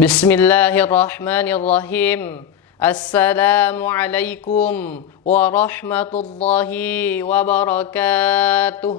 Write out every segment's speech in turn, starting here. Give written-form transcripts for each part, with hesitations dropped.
Bismillahirrahmanirrahim. Assalamualaikum warahmatullahi wabarakatuh.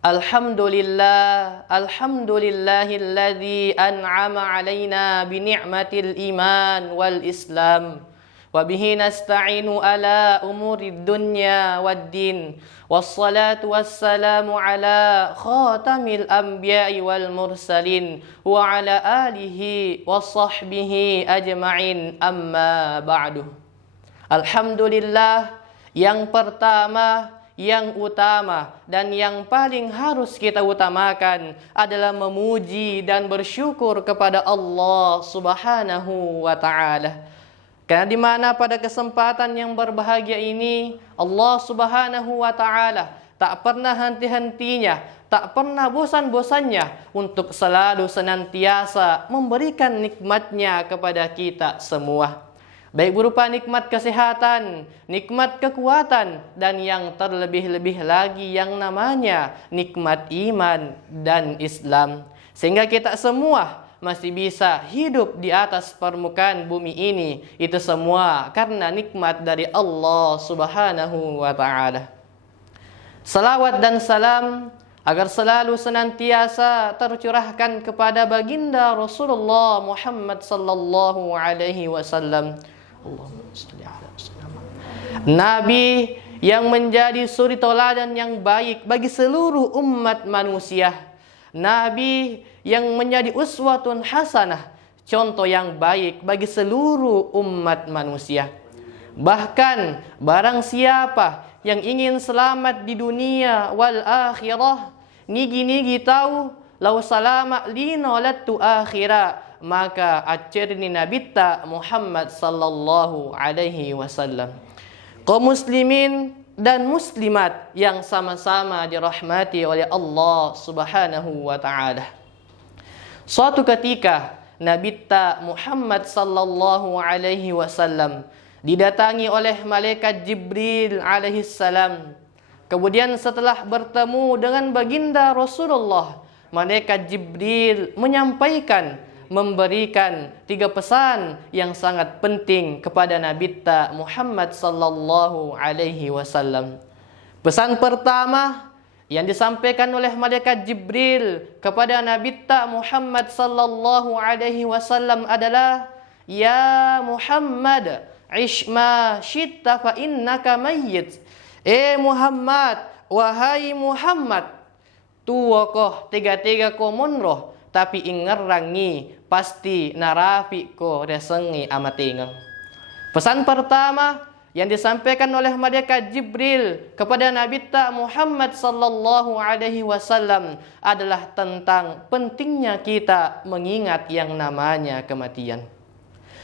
Alhamdulillahilladzi an'ama alaina bi ni'matil iman wal islam. Wa bihi nasta'inu ala umurid dunya waddin. Wassalatu wassalamu ala khatamil anbiya'i wal mursalin wa ala alihi wa sahbihi ajma'in, amma ba'du. Alhamdulillah, yang pertama, yang utama dan yang paling harus kita utamakan adalah memuji dan bersyukur kepada Allah Subhanahu wa ta'ala. Karena di mana pada kesempatan yang berbahagia ini Allah Subhanahu wa ta'ala tak pernah henti-hentinya, tak pernah bosan-bosannya untuk selalu senantiasa memberikan nikmatnya kepada kita semua. Baik berupa nikmat kesehatan, nikmat kekuatan, dan yang terlebih-lebih lagi yang namanya nikmat iman dan Islam. Sehingga kita semua masih bisa hidup di atas permukaan bumi ini. Itu semua karena nikmat dari Allah Subhanahu wa ta'ala. Salawat dan salam agar selalu senantiasa tercurahkan kepada baginda Rasulullah Muhammad sallallahu alaihi wasallam. Allahumma shalli ala Muhammad. Nabi yang menjadi suri tauladan yang baik bagi seluruh umat manusia. Nabi yang menjadi uswatun hasanah, contoh yang baik bagi seluruh umat manusia. Bahkan barang siapa yang ingin selamat di dunia wal akhirah, nigi tahu lau salama lina lattu akhirah, maka acerni nabitta Muhammad sallallahu alaihi wasallam. Kaum muslimin dan muslimat yang sama-sama dirahmati oleh Allah Subhanahu wa ta'ala. Suatu ketika Nabi Muhammad sallallahu alaihi wasallam didatangi oleh malaikat Jibril alaihi salam. Kemudian setelah bertemu dengan baginda Rasulullah, malaikat Jibril memberikan 3 pesan yang sangat penting kepada Nabi Muhammad sallallahu alaihi wasallam. Pesan pertama yang disampaikan oleh malaikat Jibril kepada Nabi Muhammad sallallahu alaihi wasallam adalah, "Ya Muhammad, ish ma syitta fa innaka mayyit." Muhammad, wahai Muhammad, tua koh tiga komonroh, tapi ingerangi pasti narafi ko resengi amatingang. Pesan pertama yang disampaikan oleh malaikat Jibril kepada Nabi Muhammad sallallahu alaihi wasallam adalah tentang pentingnya kita mengingat yang namanya kematian.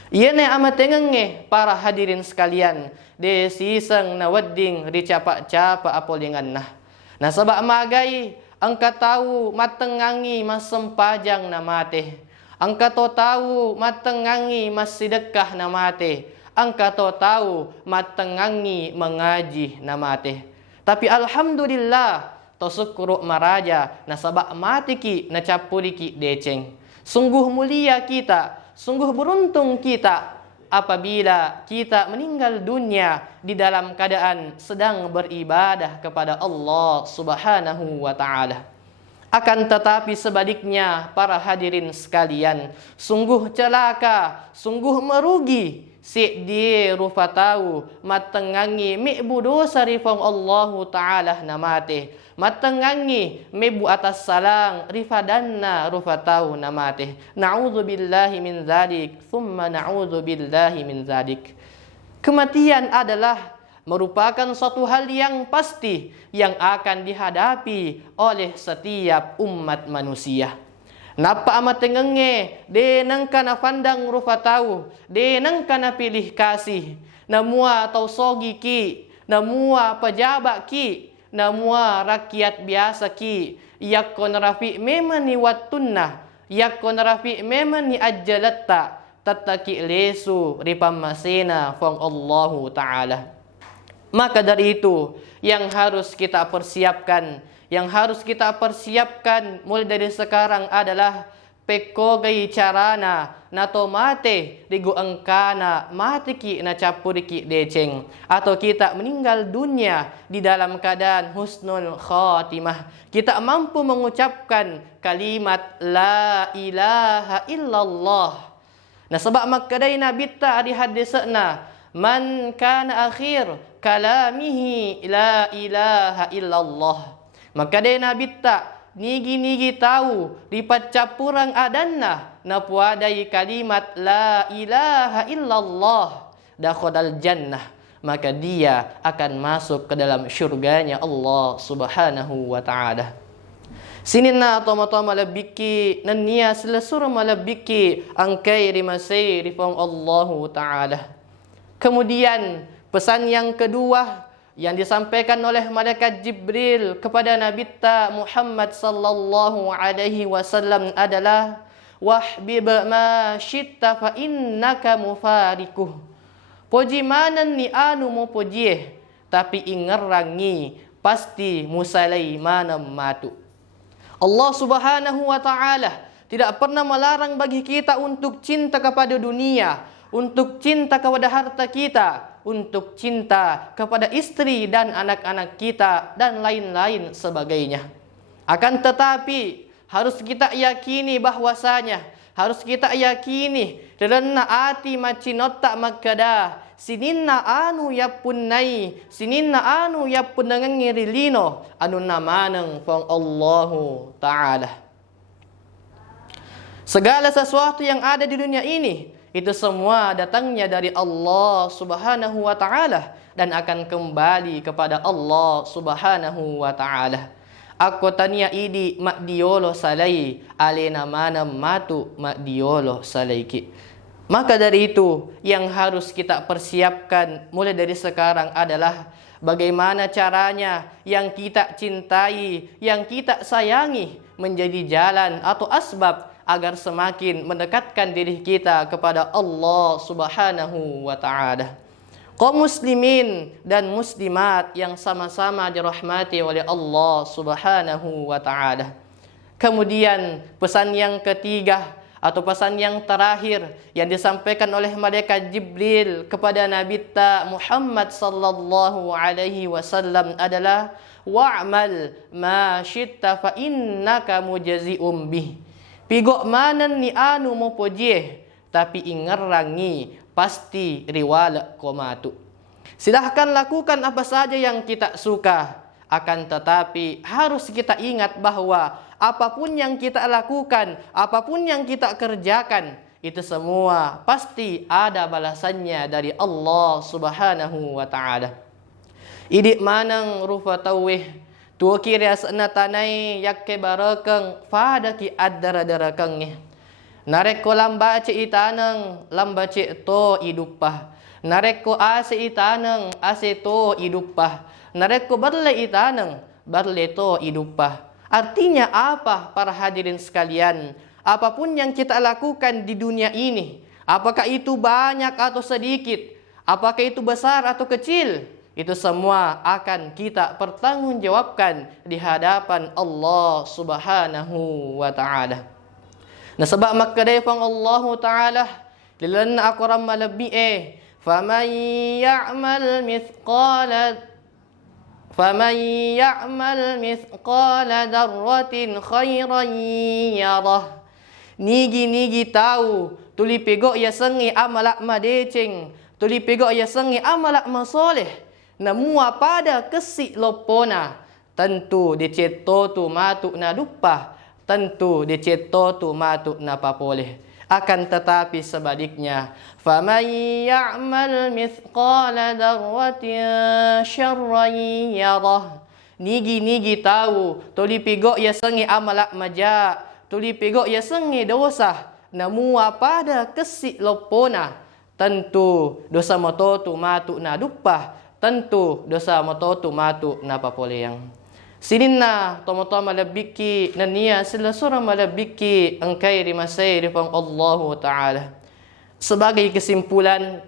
Iene amatingang para hadirin sekalian, de sisang nawadding ricapa-capa apolingan nah. Nasabak magai angka tahu matengangi mas sempajang namate. Angka to tahu matengangi mas sedekah namate. Angka to tahu matengangi mengaji namate. Tapi alhamdulillah to syukur maraja nasabak matiki nacapuriki deceng. Sungguh mulia kita, sungguh beruntung kita apabila kita meninggal dunia di dalam keadaan sedang beribadah kepada Allah Subhanahu wa ta'ala. Akan tetapi sebaliknya para hadirin sekalian, sungguh celaka, sungguh merugi si di rufatau matengangi mi'bu dosa rifang Allah ta'ala namate, matengangi mi'bu atas salang rifadanna rufatau namate. Na'udzu billahi min dzalik, thumma na'udzu billahi min dzalik. Kematian adalah merupakan suatu hal yang pasti yang akan dihadapi oleh setiap umat manusia. Napa amat tengenge de nang kana pandang rufatau, de nang kana pilih kasih, namua atau sogi ki, namua pejabat ki, namua rakyat biasa ki, yakon rafi memani wattunna, yakon rafi memani ajjalatta, tataki lesu ripamasena fong Allahu ta'ala. Maka dari itu yang harus kita persiapkan mulai dari sekarang adalah peko gai carana nato mate rigo angkana mati ki na capur ki deceng, atau kita meninggal dunia di dalam keadaan husnul khatimah, kita mampu mengucapkan kalimat la ilaha illallah. Nah sebab makadai Nabi ta di hadisna man kana akhir kalamihi la ilaha illallah, makadai Nabi ta nigi tahu lipat capurang adanna na puadai kalimat la ilaha illallah dakhalal jannah, maka dia akan masuk ke dalam syurganya Allah Subhanahu wa taala. Sinina toma-toma labiki nania selesur malabiki angkai rimasai rifang Allah taala. Kemudian pesan yang kedua yang disampaikan oleh malaikat Jibril kepada Nabi Muhammad sallallahu alaihi wasallam adalah wahbib ma syitta fa innaka mufarikuh. Puji manan ni anu mo puji, tapi ingerangi pasti musalai mana matu. Allah Subhanahu wa taala tidak pernah melarang bagi kita untuk cinta kepada dunia, untuk cinta kepada harta kita, untuk cinta kepada istri dan anak-anak kita dan lain-lain sebagainya. Akan tetapi harus kita yakini bahwasanya, harus kita yakini karena ati macinotak makada sininna anu yapunnai, sininna anu yapunangirilino anu namanang pang Allahu taala. Segala sesuatu yang ada di dunia ini itu semua datangnya dari Allah Subhanahu wa taala dan akan kembali kepada Allah Subhanahu wa taala. Aku tania idi mak diolo salai alena mana matu mak diolo salaiki. Maka dari itu yang harus kita persiapkan mulai dari sekarang adalah bagaimana caranya yang kita cintai, yang kita sayangi menjadi jalan atau asbab agar semakin mendekatkan diri kita kepada Allah Subhanahu wa taala. Kaum muslimin dan muslimat yang sama-sama dirahmati oleh Allah Subhanahu wa taala. Kemudian pesan yang ketiga atau pesan yang terakhir yang disampaikan oleh malaikat Jibril kepada Nabi Muhammad sallallahu alaihi wasallam adalah wa'mal ma syitta fa innaka mujzi'um bih. Pigok manan ni anu mo pojeh, tapi ingerangi pasti riwala komatu. Silahkan lakukan apa saja yang kita suka, akan tetapi harus kita ingat bahwa apapun yang kita lakukan, apapun yang kita kerjakan, itu semua pasti ada balasannya dari Allah Subhanahu wa taala. Idik manang rufa tawih tua kiri asna tanai yakke barakang fada ki adara-darakangnya. Narek ko lambace itanang lambace to idupah. Narek ko ase itanang ase to idupah. Narek ko barle itanang barle to idupah. Artinya apa para hadirin sekalian? Apapun yang kita lakukan di dunia ini, apakah itu banyak atau sedikit, apakah itu besar atau kecil, itu semua akan kita pertanggungjawabkan di hadapan Allah Subhanahu wa taala. Nah sebab makadai pang Allah taala lilan akram malabi faman ya'mal mithqala darratin khairan yarah. Nigi tahu tuli pego ya sengi amalak madeceng, tuli pego ya sengi amalak masoleh. Namua pada kesik lopona, tentu diceto tu matuk na dupa, tentu diceto tu matuk na papoleh. Akan tetapi sebaliknya, faman ya'mal mithqala darratin syarran yarah. Nigi tahu, tuli pigok ya sengi amalak maja, tuli pigok ya sengi dosa. Namua pada kesik lopona, tentu dosa moto tu matuk na dupa, tentu dosa mototu matu napa poleyang. Sininna tomo-tomo malabiki nania sila surah malabiki angkai rimasai rifang Allah taala. Sebagai kesimpulan,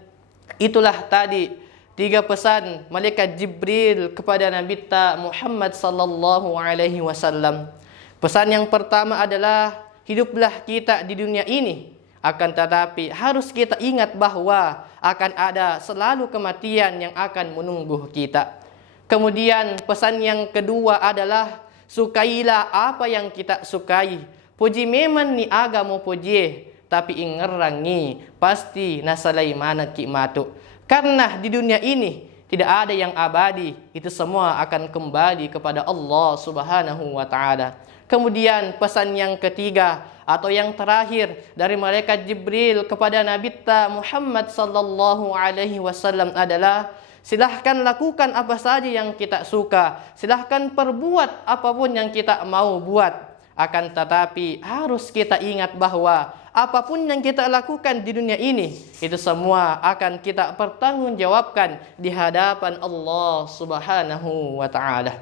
itulah tadi 3 pesan malaikat Jibril kepada Nabi Muhammad sallallahu alaihi wasallam. Pesan yang pertama adalah hiduplah kita di dunia ini. Akan tetapi harus kita ingat bahwa akan ada selalu kematian yang akan menunggu kita. Kemudian pesan yang kedua adalah sukailah apa yang kita sukai. Puji memang ni agamo puji, tapi ingerangi pasti nasalai mana kikmatu. Karena di dunia ini tidak ada yang abadi, itu semua akan kembali kepada Allah Subhanahu wa taala. Kemudian pesan yang ketiga atau yang terakhir dari malaikat Jibril kepada Nabi Muhammad sallallahu alaihi wasallam adalah silahkan lakukan apa saja yang kita suka, silahkan perbuat apapun yang kita mau buat. Akan tetapi harus kita ingat bahwa apapun yang kita lakukan di dunia ini, itu semua akan kita pertanggungjawabkan di hadapan Allah Subhanahu wa taala.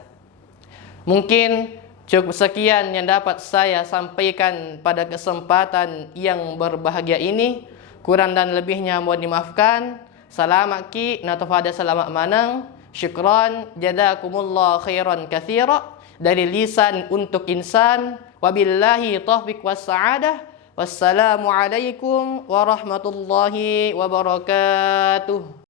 Mungkin cukup sekian yang dapat saya sampaikan pada kesempatan yang berbahagia ini. Kurang dan lebihnya mohon dimaafkan. Salamat ki natafada salamat manang. Syukran jazakumullah khairan katsira. Dari lisan untuk insan. Wabillahi taufiq wassa'adah. Wassalamualaikum warahmatullahi wabarakatuh.